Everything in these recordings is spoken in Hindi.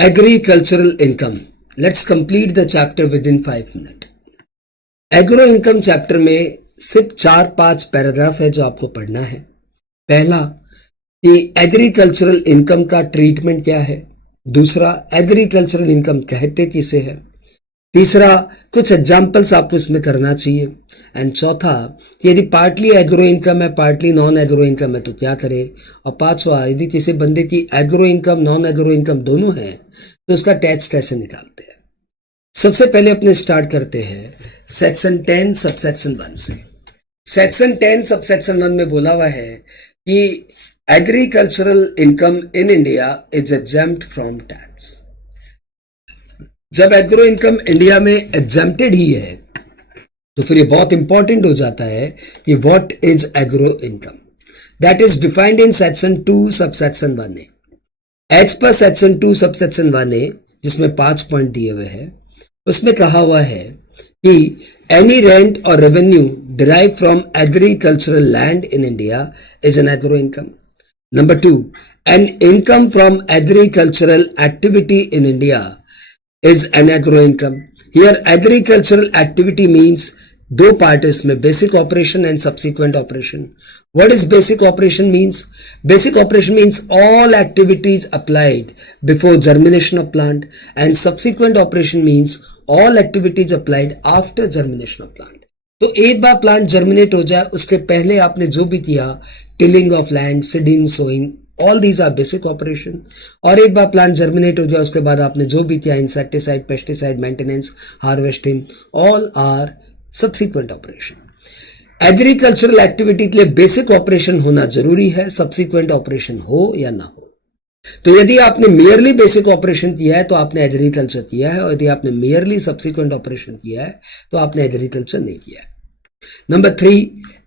Agricultural income. Let's complete the chapter within 5 minutes. Agro income chapter में सिर्फ 4-5 पैराग्राफ है जो आपको पढ़ना है। पहला कि एग्रीकल्चरल इनकम का ट्रीटमेंट क्या है, दूसरा एग्रीकल्चरल इनकम कहते किसे है, तीसरा कुछ एग्जाम्पल्स आपको इसमें करना चाहिए, एंड चौथा कि यदि पार्टली एग्रो इनकम है पार्टली नॉन एग्रो इनकम है तो क्या करे, और पांचवा यदि किसी बंदे की agro income non agro income दोनों है तो उसका टैक्स कैसे निकालते हैं। सबसे पहले अपने स्टार्ट करते हैं सेक्शन 10 सबसेक्शन 1 से। सेक्शन 10 सबसेक्शन 1 में बोला हुआ है कि agricultural income in India is exempt from tax. जब एग्रो इनकम इंडिया में एग्जेम्प्टेड ही है तो फिर ये बहुत इंपॉर्टेंट हो जाता है कि what is agro income. That is defined in section 2 subsection 1A। As per section 2 subsection 1A जिसमें 5 पॉइंट दिए हुए हैं, उसमें कहा हुआ है कि एनी रेंट और revenue derive from agricultural land in India is an agro income. Number 2, an income from agricultural activity in India is an agro income. Here agricultural activity means दो पार्ट है इसमें, basic operation and subsequent operation. What is basic operation means? Basic operation means all activities applied before germination of plant, and subsequent operation means all activities applied after germination of plant. तो एक बार प्लांट जर्मिनेट हो जाए उसके पहले आपने जो भी किया, tilling of land, seeding, sowing, all these are basic operation. और एक बार प्लांट जर्मिनेट हो जाए उसके बाद आपने जो भी किया, insecticide, pesticide, maintenance, harvesting, all are subsequent operation. Agricultural activity के लिए बेसिक ऑपरेशन होना जरूरी है, सब्सिक्वेंट ऑपरेशन हो या ना हो। तो यदि आपने मेयरली बेसिक ऑपरेशन किया है तो आपने एग्रीकल्चर किया है, और यदि आपने मेयरली सब्सिक्वेंट ऑपरेशन किया है तो आपने एग्रीकल्चर नहीं किया है। Number 3,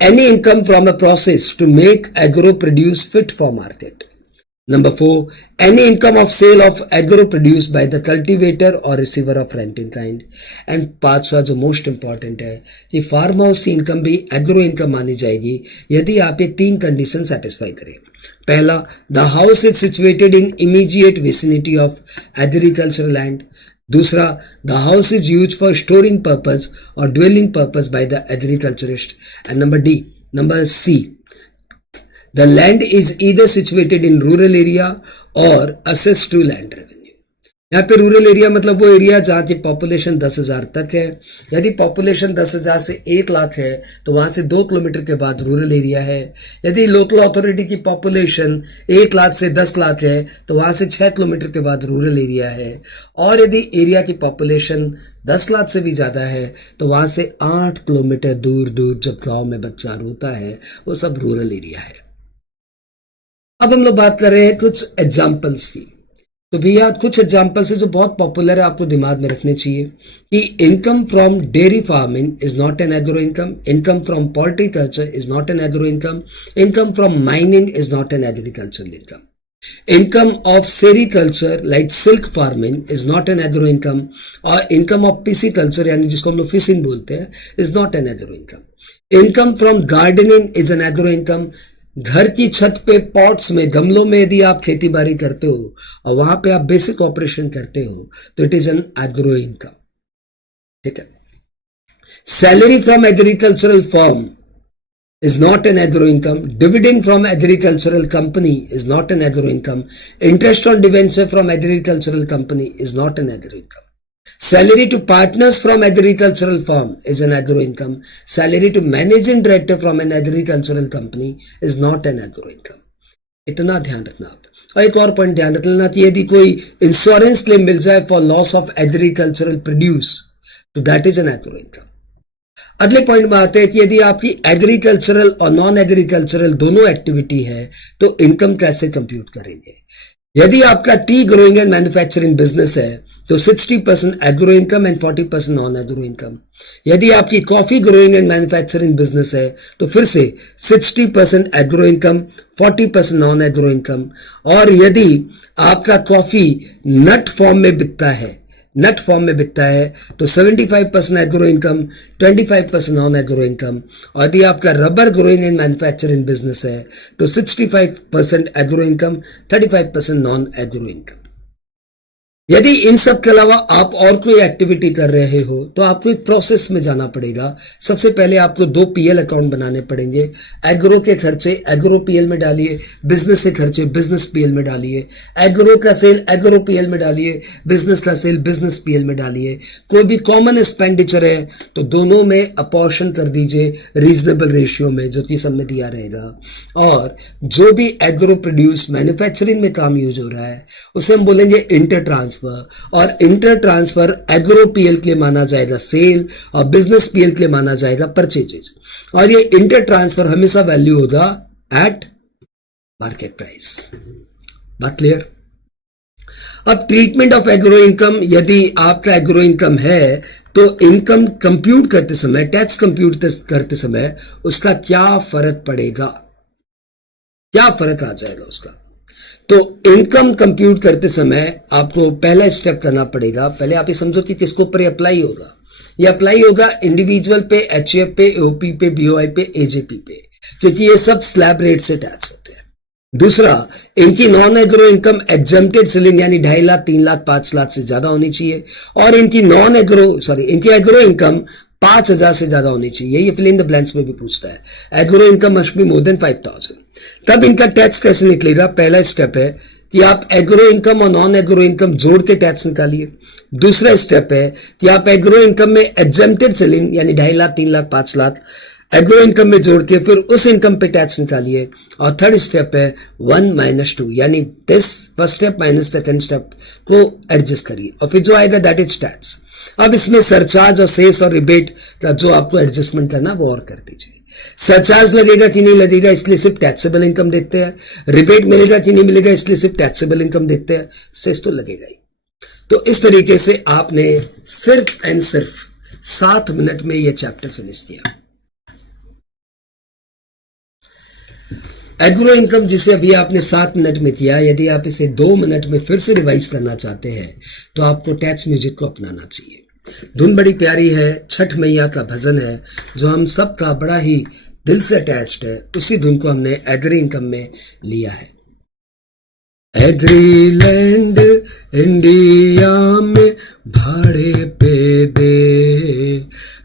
any income from a process to make agro produce fit for market. Number 4, any income of sale of agro produce by the cultivator or receiver of rent in kind. And पांचवा जो मोस्ट इंपॉर्टेंट है कि फार्म हाउस की इनकम भी एग्रो इनकम मानी जाएगी यदि आप ये 3 कंडीशन सेटिस्फाई करें। पहला, the house is situated in immediate vicinity of agricultural land. दूसरा, the house is use for storing purpose और dwelling purpose by the agriculturist. And number C, the land is either situated in rural area और असेस टू लैंड रेवेन्यू। यहाँ पे रूरल एरिया मतलब वो एरिया जहाँ की पॉपुलेशन 10,000 तक है। यदि पॉपुलेशन 10,000 से 1 लाख है तो वहां से 2 किलोमीटर के बाद रूरल एरिया है। यदि लोकल अथॉरिटी की पॉपुलेशन 1 लाख से 10 लाख है तो वहां से 6 किलोमीटर के बाद रूरल एरिया है। और यदि एरिया की पॉपुलेशन 10 लाख से भी ज्यादा है तो वहां से 8 किलोमीटर दूर दूर जब गांव में बच्चा रोता है वो सब रूरल एरिया है। अब हम लोग बात कर रहे हैं कुछ एग्जाम्पल्स की। तो भैया कुछ एग्जाम्पल्स है जो बहुत पॉपुलर है, आपको दिमाग में रखने चाहिए कि income from dairy farming is not an agro income, income from poultry culture is not an agro income, income from mining is not an agricultural income, income of sericulture like silk farming is not an agro income, और इनकम ऑफ पीसी कल्चर यानी जिसको हम लोग फिशिंग बोलते हैं is not an agro income. Income from gardening is an agro income. घर की छत पे पॉट्स में, गमलों में यदि आप खेती बाड़ी करते हो और वहां पे आप बेसिक ऑपरेशन करते हो तो it is an agro income. ठीक है। Salary from agricultural firm is not an agro income, dividend from agricultural company is not an agro income, interest on debenture from agricultural company is not an agro income, salary to partners from agricultural firm is an agro income, salary to managing director from an agricultural company is not an agro income. इतना ध्यान रखना आप। और एक और पॉइंट ध्यान रख लेना कि यदि कोई इंश्योरेंस क्लेम मिल जाए for loss of agricultural produce तो that is an agro income. अगले पॉइंट में आते हैं कि यदि आपकी एग्रीकल्चरल और नॉन एग्रीकल्चरल दोनों एक्टिविटी है तो इनकम कैसे कंप्यूट करेंगे। यदि आपका T growing and manufacturing business है तो 60% agro income and 40% non agro income. यदि आपकी coffee growing and manufacturing business है तो फिर से 60% agro income, 40% non agro income. और यदि आपका कॉफी नट फॉर्म में बिकता है तो 75% agro income, 25% non agro income. और यदि आपका rubber growing and manufacturing business है तो 65% agro income, 35% non agro income. यदि इन सब के अलावा आप और कोई एक्टिविटी कर रहे हो तो आपको एक प्रोसेस में जाना पड़ेगा। सबसे पहले आपको 2 पीएल अकाउंट बनाने पड़ेंगे। एग्रो के खर्चे एग्रो पीएल में डालिए, बिजनेस के खर्चे बिजनेस पीएल में डालिए, एग्रो का सेल एग्रो पीएल में डालिए, बिजनेस का सेल बिजनेस पीएल में डालिए। कोई भी कॉमन एक्सपेंडिचर है तो दोनों में अपॉर्शन कर दीजिए रीजनेबल रेशियो में, जो कि सब में दिया रहेगा। और जो भी एग्रो प्रोड्यूस मैन्युफैक्चरिंग में काम यूज हो रहा है उसे हम बोलेंगे इंटर ट्रांसफर, और इंटर ट्रांसफर एग्रो पीएल के लिए माना जाएगा सेल और बिजनेस पीएल के लिए माना जाएगा परचेजेज। और ये इंटर ट्रांसफर हमेशा वैल्यू होगा एट मार्केट प्राइस। बात क्लियर? अब ट्रीटमेंट ऑफ एग्रो इनकम, यदि आपका एग्रो इनकम है तो इनकम कंप्यूट करते समय, टैक्स कंप्यूट करते समय उसका क्या फर्क पड़ेगा, क्या फर्क आ जाएगा उसका। तो इनकम कंप्यूट करते समय आपको पहला स्टेप करना पड़ेगा। पहले आप ये समझो कि किसके ऊपर अप्लाई होगा। ये अप्लाई होगा इंडिविजुअल पे, एचएफ पे, ओपी पे, बीओआई पे, एजेपी पे, क्योंकि ये सब स्लैब रेट से टैक्स होते हैं। दूसरा, इनकी non agro income exempted selling यानी 2.5 लाख, 3 लाख, 5 लाख से ज्यादा होनी चाहिए। और इनकी इनकी एग्रो इनकम 5,000 से ज्यादा होनी चाहिए। ये फिल इन द ब्लैंक्स में भी पूछता है। Agro income must be more than 5,000। तब इनका टैक्स कैसे निकलेगा? पहला स्टेप है कि आप एग्रो इनकम और नॉन एग्रो इनकम जोड़ के टैक्स निकालिए। दूसरा स्टेप है कि आप एग्रो इनकम में एग्जेम्प्टेड सेलिंग यानी 2.5 लाख, 3 लाख, 5 लाख एग्रो इनकम में जोड़ के फिर उस इनकम पे टैक्स निकालिए। और थर्ड स्टेप है 1 - 2 यानी this first step minus second step को एडजस्ट करिए और फिर जो आएगा दैट इज टैक्स। अब इसमें सरचार्ज और सेस और रिबेट का जो आपको एडजस्टमेंट करना वो और कर दीजिए। सरचार्ज लगेगा कि नहीं लगेगा इसलिए सिर्फ टैक्सेबल इनकम देखते हैं, रिबेट मिलेगा कि नहीं मिलेगा इसलिए सिर्फ टैक्सेबल इनकम देखते हैं, सेस तो लगेगा ही। तो इस तरीके से आपने सिर्फ एंड सिर्फ 7 मिनट में यह चैप्टर फिनिश किया। एग्रो इनकम जिसे अभी आपने 7 मिनट में किया, यदि आप इसे 2 मिनट में फिर से रिवाइज करना चाहते हैं तो आपको टैक्स म्यूजिक को अपनाना चाहिए। धुन बड़ी प्यारी है, छठ मैया का भजन है जो हम सब का बड़ा ही दिल से अटैच्ड है। उसी धुन को हमने एग्री इनकम में लिया है। एग्री लैंड इंडिया में भाड़े पे दे,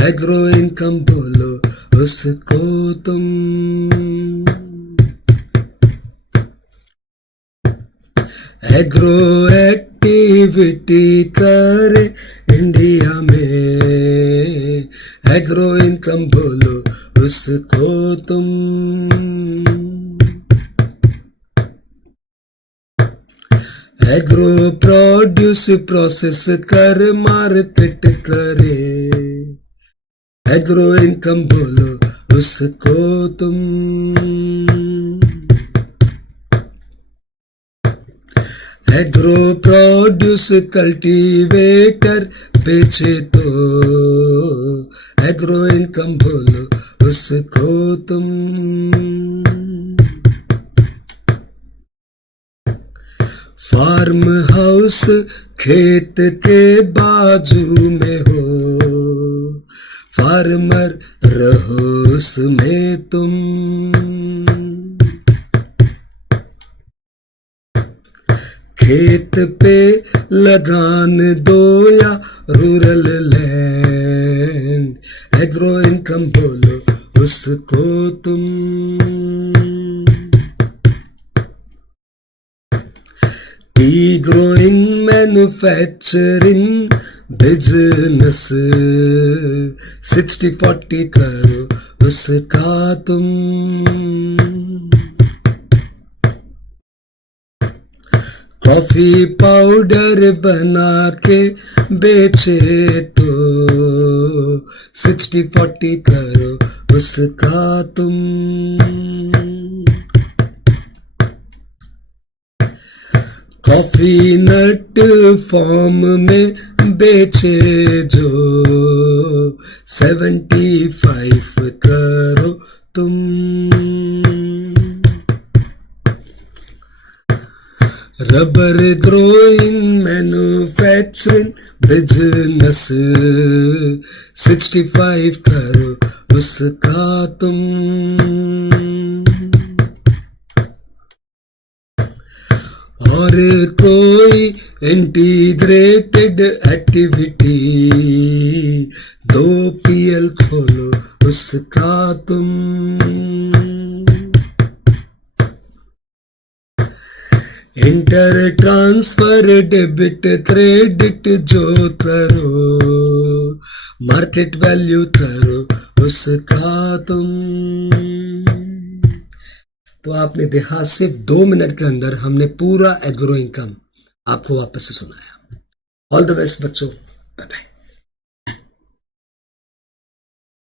एग्रो इनकम बोलो उसको तुम। एग्रो एक्टिविटी करे इंडिया में, एग्रो इनकम बोलो उसको तुम। एग्रो प्रोड्यूस प्रोसेस कर मार्केट करे, एग्रो इनकम बोलो उसको तुम। एग्रो प्रोड्यूस कल्टीवेटर बेचे तो, एग्रो इनकम बोलो उसको तुम। फार्म हाउस खेत के बाजू में हो, फार्मर रहो उसमें तुम। खेत पे लगान दो या रूरल लैंड, एग्रो इनकम बोलो उसको तुम। टी ग्रोइंग मैन्युफैक्चरिंग बिजनेस 60-40 करो उसका तुम। कॉफी पाउडर बना के बेचे तो 60-40 करो उसका तुम। कॉफी नट फॉर्म में बेचे जो 75 करो तुम। रबर ग्रोइंग मैन्युफैक्चरिंग बिजनेस 65 करो उसका तुम। और कोई इंटीग्रेटेड एक्टिविटी, 2 PL खोलो उसका तुम। इंटर ट्रांसफर डेबिट क्रेडिट जो करो, मार्केट वैल्यू करो उसका तुम। तो आपने देखा सिर्फ 2 मिनट के अंदर हमने पूरा एग्रो इनकम आपको वापस से सुनाया। ऑल द बेस्ट बच्चों, बाय बाय।